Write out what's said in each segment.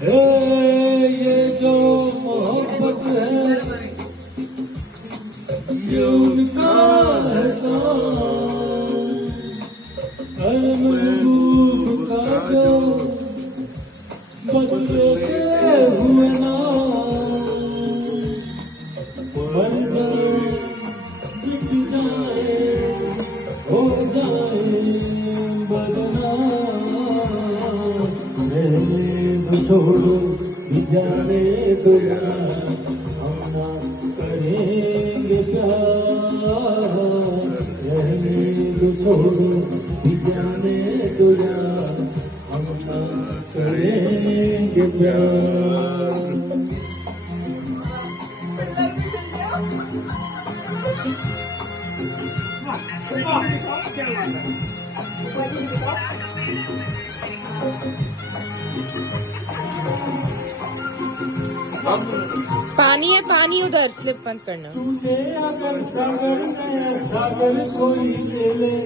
है ये जो मोहब्बत है ये उनका एहसान, हर महबूब का जो बस लेते हुए नाम, बन जाए बिक जाए हो जाए बदनाम, रहने दो छोड़ो जाने दो यार, हम ना करेंगे प्यार, रहने दो छोड़ो जाने दो यार, हम ना करेंगे प्यार। पानी है, पानी उधर स्लिप बंद करना। तुझे अगर सागर में सागर कोई ले ले,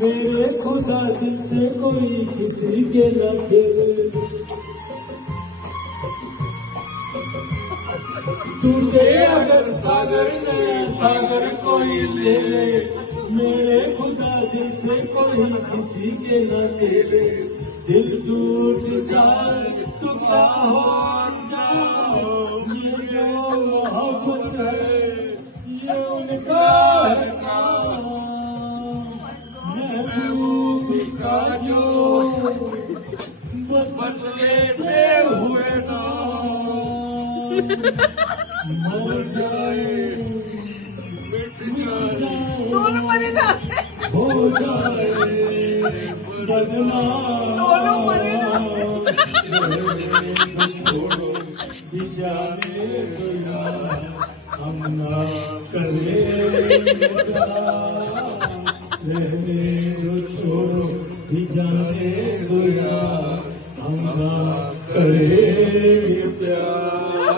मेरे खुदा दिल से कोई किसी के न खेले। तुझे अगर सागर में सागर कोई ले ले, मेरे खुदा दिल से कोई किसी के न खेले। दिल टूट जाए तो क्या हो जाओ, ये जो मोहब्बत है ये उनका है काम, महबूब का जो बस लेते हुए नाम, मर जाए मिट जाए हो जाए बदनाम, छोड़ो जाने दो यार, हम ना करेंगे प्यार, रहने दो छोड़ो जाने दो यार, हम ना करेंगे प्यार।